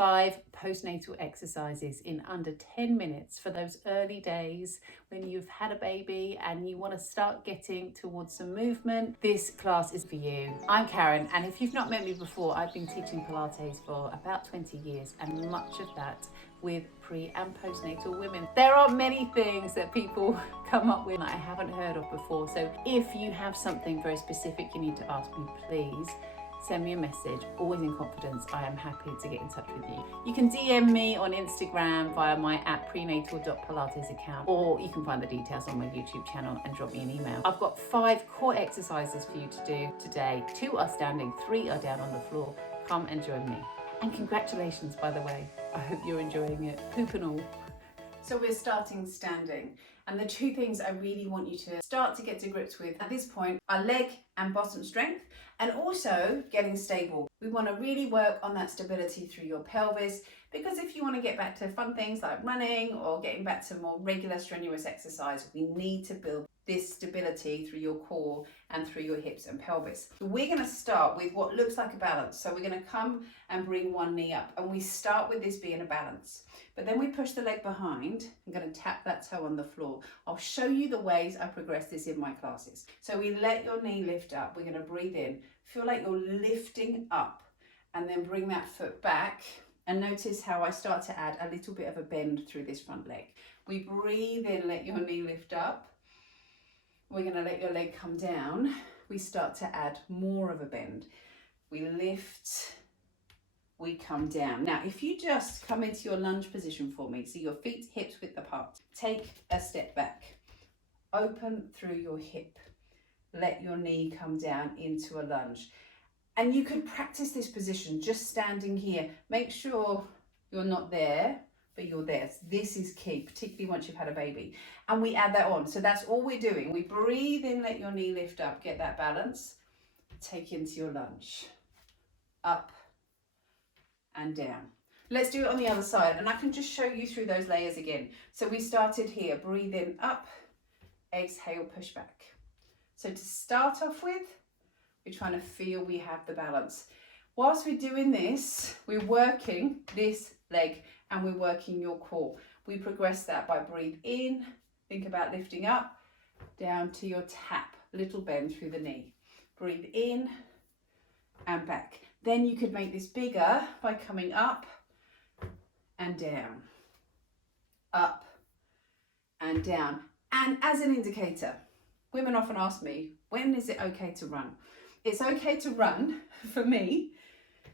5 postnatal exercises in under 10 minutes for those early days when you've had a baby and you want to start getting towards some movement. This class is for you. I'm Karen, and if you've not met me before, I've been teaching Pilates for about 20 years, and much of that with pre and postnatal women. There are many things that people come up with that I haven't heard of before, so if you have something very specific you need to ask me, please send me a message, always in confidence. I am happy to get in touch with you. You can DM me on Instagram via my @prenatal.pilates account, or you can find the details on my YouTube channel and drop me an email. I've got 5 core exercises for you to do today. 2 are standing, 3 are down on the floor. Come and join me. And congratulations, by the way. I hope you're enjoying it, poop and all. So we're starting standing, and the 2 things I really want you to start to get to grips with at this point are leg and bottom strength, and also getting stable. We want to really work on that stability through your pelvis, because if you want to get back to fun things like running or getting back to more regular strenuous exercise, we need to build this stability through your core and through your hips and pelvis. We're going to start with what looks like a balance. So we're going to come and bring one knee up, and we start with this being a balance. But then we push the leg behind. I'm going to tap that toe on the floor. I'll show you the ways I progress this in my classes. So we let your knee lift up. We're going to breathe in. Feel like you're lifting up, and then bring that foot back. And notice how I start to add a little bit of a bend through this front leg. We breathe in, let your knee lift up. We're going to let your leg come down. We start to add more of a bend. We lift, we come down. Now, if you just come into your lunge position for me, so your feet hips width apart, take a step back, open through your hip, let your knee come down into a lunge. And you could practice this position just standing here. Make sure you're not there, but you're there. This is key, particularly once you've had a baby. And we add that on. So that's all we're doing. We breathe in, let your knee lift up, get that balance. Take into your lunge. Up and down. Let's do it on the other side. And I can just show you through those layers again. So we started here. Breathe in, up. Exhale, push back. So to start off with, we're trying to feel we have the balance. Whilst we're doing this, we're working this leg and we're working your core. We progress that by breathe in, think about lifting up, down to your tap, little bend through the knee. Breathe in and back. Then you could make this bigger by coming up and down, up and down. And as an indicator, women often ask me, when is it okay to run? It's okay to run, for me,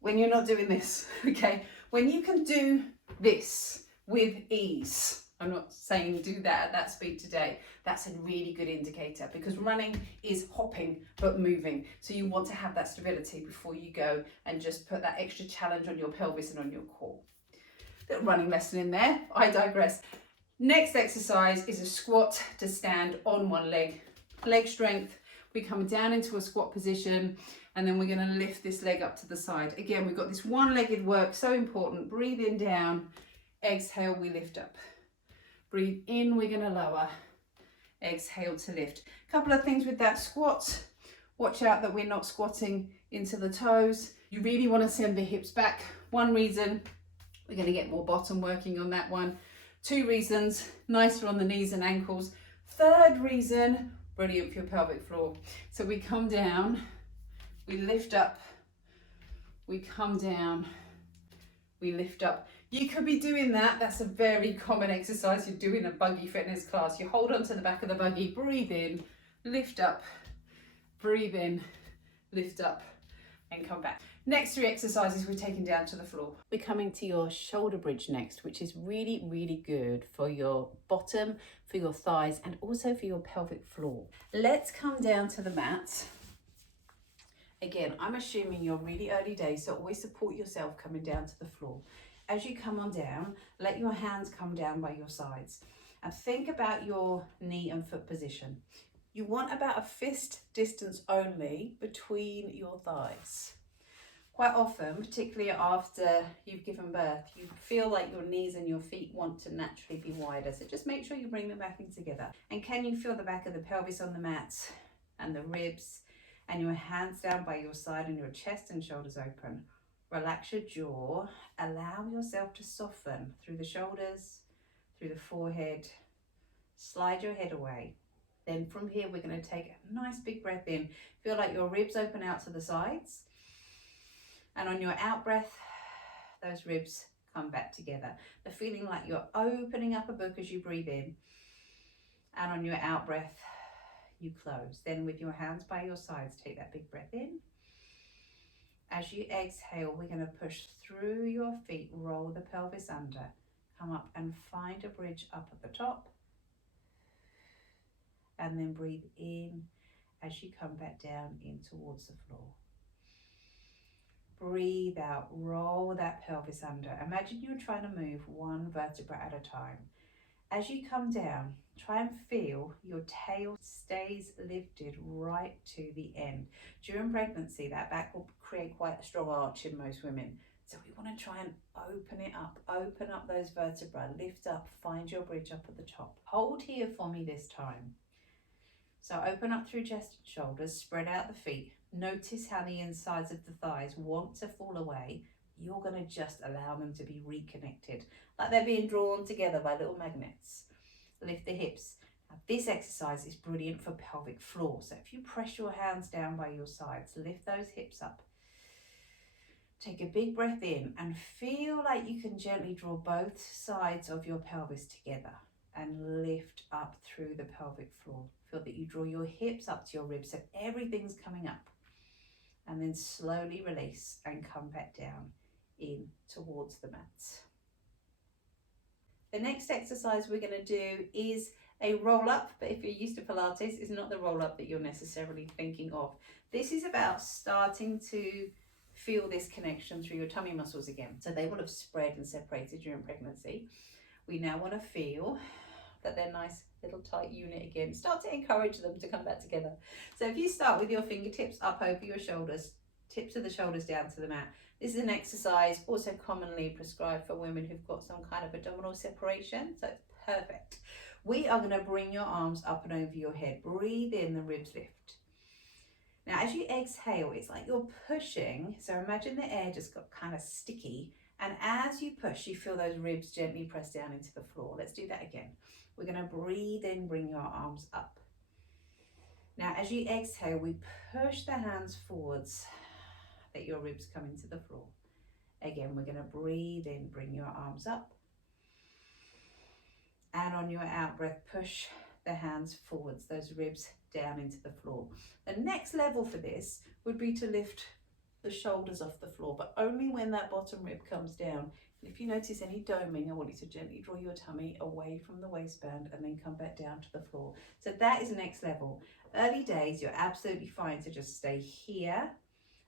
when you're not doing this, okay? When you can do this with ease. I'm not saying do that at that speed today. That's a really good indicator, because running is hopping but moving. So you want to have that stability before you go and just put that extra challenge on your pelvis and on your core. Little running lesson in there, I digress. Next exercise is a squat to stand on one leg. Leg strength. We come down into a squat position, and then we're going to lift this leg up to the side. Again, we've got this one-legged work, so important. Breathe in, down. Exhale, we lift up. Breathe in, we're going to lower. Exhale to lift. A couple of things with that squat. Watch out that we're not squatting into the toes. You really want to send the hips back. One reason, we're going to get more bottom working on that one. 2 reasons, nicer on the knees and ankles. 3rd reason, brilliant for your pelvic floor. So we come down, we lift up, we come down, we lift up. You could be doing that. That's a very common exercise you do in a buggy fitness class. You hold onto the back of the buggy, breathe in, lift up, breathe in, lift up, and come back. Next 3 exercises we're taking down to the floor. We're coming to your shoulder bridge next, which is really, really good for your bottom, for your thighs, and also for your pelvic floor. Let's come down to the mat. Again, I'm assuming you're really early days, so always support yourself coming down to the floor. As you come on down, let your hands come down by your sides. And think about your knee and foot position. You want about a fist distance only between your thighs. Quite often, particularly after you've given birth, you feel like your knees and your feet want to naturally be wider. So just make sure you bring them back in together. And can you feel the back of the pelvis on the mat and the ribs, and your hands down by your side and your chest and shoulders open? Relax your jaw. Allow yourself to soften through the shoulders, through the forehead. Slide your head away. Then from here, we're going to take a nice big breath in. Feel like your ribs open out to the sides. And on your out breath, those ribs come back together. The feeling like you're opening up a book as you breathe in. And on your out breath, you close. Then with your hands by your sides, take that big breath in. As you exhale, we're going to push through your feet, roll the pelvis under, come up and find a bridge up at the top. And then breathe in as you come back down in towards the floor. Breathe out, roll that pelvis under. Imagine you're trying to move one vertebra at a time. As you come down, try and feel your tail stays lifted right to the end. During pregnancy, that back will create quite a strong arch in most women. So we want to try and open up those vertebrae, lift up, find your bridge up at the top. Hold here for me this time. So open up through chest and shoulders, spread out the feet. Notice how the insides of the thighs want to fall away. You're going to just allow them to be reconnected, like they're being drawn together by little magnets. Lift the hips. Now, this exercise is brilliant for pelvic floor. So if you press your hands down by your sides, lift those hips up. Take a big breath in and feel like you can gently draw both sides of your pelvis together and lift up through the pelvic floor. Feel that you draw your hips up to your ribs so everything's coming up. And then slowly release and come back down in towards the mats. The next exercise we're going to do is a roll up, but if you're used to Pilates, it's not the roll up that you're necessarily thinking of. This is about starting to feel this connection through your tummy muscles again. So they will have spread and separated during pregnancy. We now want to feel that they're nice little tight unit again. Start to encourage them to come back together. So if you start with your fingertips up over your shoulders, tips of the shoulders down to the mat. This is an exercise also commonly prescribed for women who've got some kind of abdominal separation. So it's perfect. We are going to bring your arms up and over your head. Breathe in, the ribs lift. Now as you exhale, it's like you're pushing. So imagine the air just got kind of sticky. And as you push, you feel those ribs gently press down into the floor. Let's do that again. We're going to breathe in, bring your arms up. Now, as you exhale, we push the hands forwards, that your ribs come into the floor. Again, we're going to breathe in, bring your arms up. And on your out breath, push the hands forwards, those ribs down into the floor. The next level for this would be to lift the shoulders off the floor, but only when that bottom rib comes down. If you notice any doming, I want you to gently draw your tummy away from the waistband and then come back down to the floor. So that is next level. Early days, you're absolutely fine to just stay here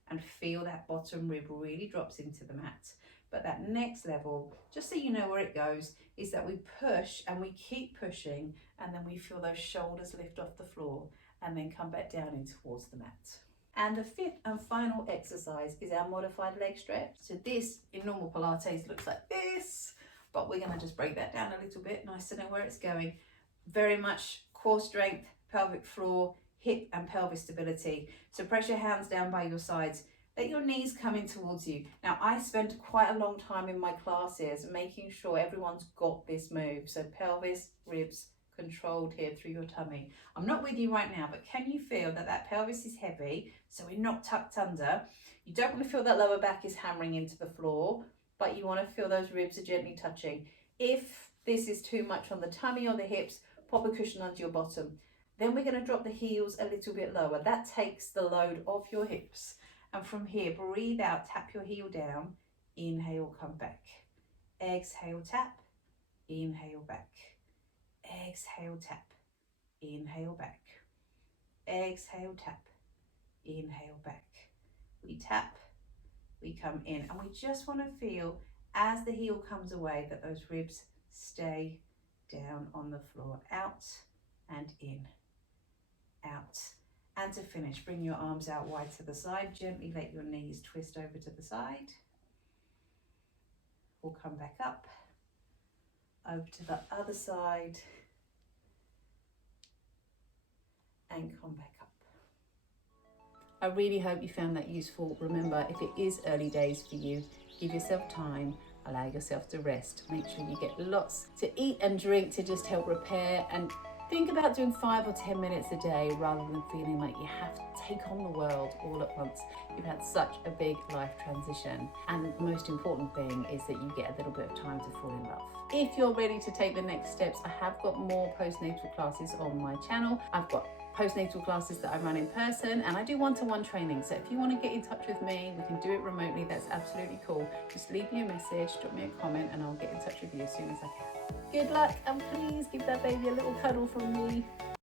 and feel that bottom rib really drops into the mat. But that next level, just so you know where it goes, is that we push and we keep pushing, and then we feel those shoulders lift off the floor and then come back down in towards the mat. And the fifth and final exercise is our modified leg stretch. So this in normal Pilates looks like this, but we're going to just break that down a little bit. Nice to know where it's going. Very much core strength, pelvic floor, hip and pelvis stability. So press your hands down by your sides. Let your knees come in towards you. Now I spent quite a long time in my classes making sure everyone's got this move. So pelvis, ribs, controlled here through your tummy. I'm not with you right now, but can you feel that that pelvis is heavy, so we're not tucked under? You don't want to feel that lower back is hammering into the floor, but you want to feel those ribs are gently touching. If this is too much on the tummy or the hips, pop a cushion under your bottom. Then we're going to drop the heels a little bit lower. That takes the load off your hips. And from here, breathe out, tap your heel down, inhale, come back. Exhale, tap, inhale, back. Exhale, tap, inhale, back. Exhale, tap, inhale, back. We tap, we come in, and we just want to feel as the heel comes away that those ribs stay down on the floor. Out and in, out. And to finish, bring your arms out wide to the side. Gently let your knees twist over to the side. We'll come back up, over to the other side, and come back up. I really hope you found that useful. Remember, if it is early days for you, give yourself time, allow yourself to rest. Make sure you get lots to eat and drink to just help repair, and think about doing 5 or 10 minutes a day rather than feeling like you have to take on the world all at once. You've had such a big life transition, and the most important thing is that you get a little bit of time to fall in love. If you're ready to take the next steps, I have got more postnatal classes on my channel. I've got postnatal classes that I run in person, and I do one-to-one training. So if you want to get in touch with me, we can do it remotely. That's absolutely cool. Just leave me a message, drop me a comment, and I'll get in touch with you as soon as I can. Good luck, and please give that baby a little cuddle from me.